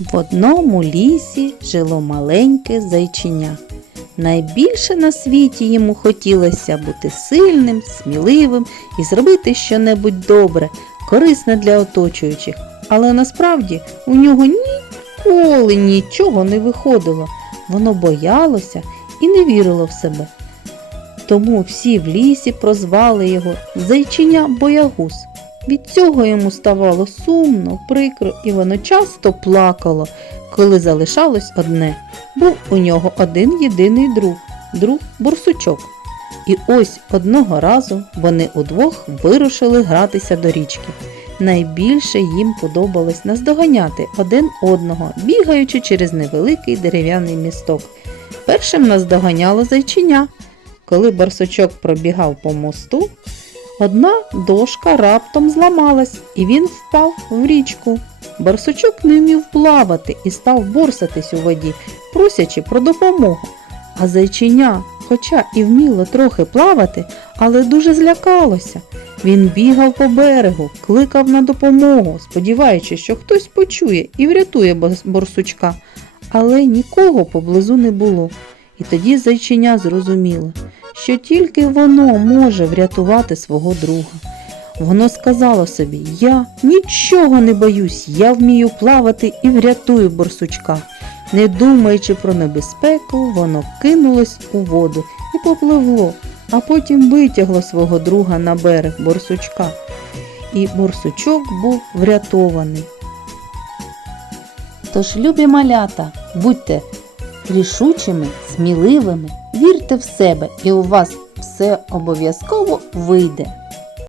В одному лісі жило маленьке зайчиня. Найбільше на світі йому хотілося бути сильним, сміливим і зробити щонебудь добре, корисне для оточуючих. Але насправді у нього ніколи нічого не виходило. Воно боялося і не вірило в себе. Тому всі в лісі прозвали його Зайчиня Боягуз. Від цього йому ставало сумно, прикро, і воно часто плакало, коли залишалось одне. Був у нього один єдиний друг друг бурсучок. І ось одного разу вони удвох вирушили гратися до річки. Найбільше їм подобалось наздоганяти один одного, бігаючи через невеликий дерев'яний місток. Першим наздоганяло зайчиня. Коли барсучок пробігав по мосту, одна дошка раптом зламалась, і він впав в річку. Барсучок не вмів плавати і став борсатись у воді, просячи про допомогу. А зайчиня, хоча і вміло трохи плавати, але дуже злякалося. Він бігав по берегу, кликав на допомогу, сподіваючись, що хтось почує і врятує борсучка. Але нікого поблизу не було. І тоді зайчиня зрозуміло, що тільки воно може врятувати свого друга. Воно сказало собі: Я нічого не боюсь, я вмію плавати і врятую борсучка. Не думаючи про небезпеку, воно кинулось у воду і попливло, а потім витягло свого друга на берег борсучка. І борсучок був врятований. Тож, любі малята, будьте рішучими, сміливими, вірте в себе, і у вас все обов'язково вийде.